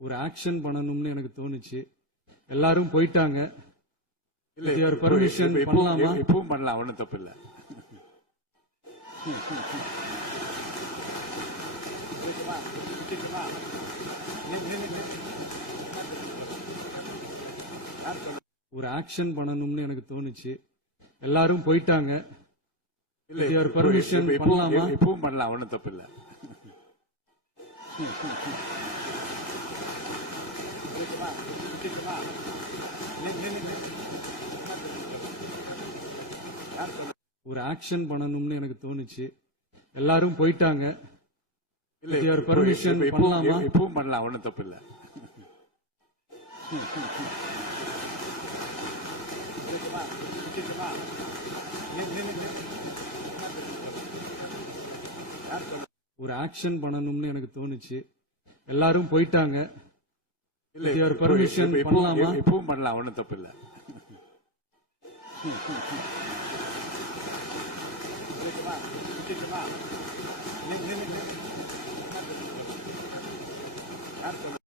ஒரு ஆக்ஷன் பண்ணணும்னு எனக்கு தோணுச்சு. எல்லாரும் போயிட்டாங்க. இல்ல With your permission பண்ணலாமா? இப்பவும் பண்ணலாம், ஒண்ணும் தப்பு இல்ல. ஒரு ஆக்ஷன் பண்ணணும்னு எனக்கு தோணுச்சு. எல்லாரும் போயிட்டாங்க. இல்ல With your permission பண்ணலாமா? இப்பவும் பண்ணலாம், ஒண்ணும் தப்பு இல்ல. ஒரு ஆக்ஷன் பண்ணணும்னு எனக்கு தோணுச்சு. எல்லாரும் போயிட்டாங்க. இல்ல With your permission பண்ணலாமா? இப்பவும் பண்ணலாம், ஒண்ணும் தப்பு இல்ல. ஒரு ஆக்ஷன் பண்ணணும்னு எனக்கு தோணுச்சு. எல்லாரும் போயிட்டாங்க. இல்ல With your permission பண்ணலாமா? இப்பவும் பண்ணலாம், ஒண்ணும் தப்பு இல்ல.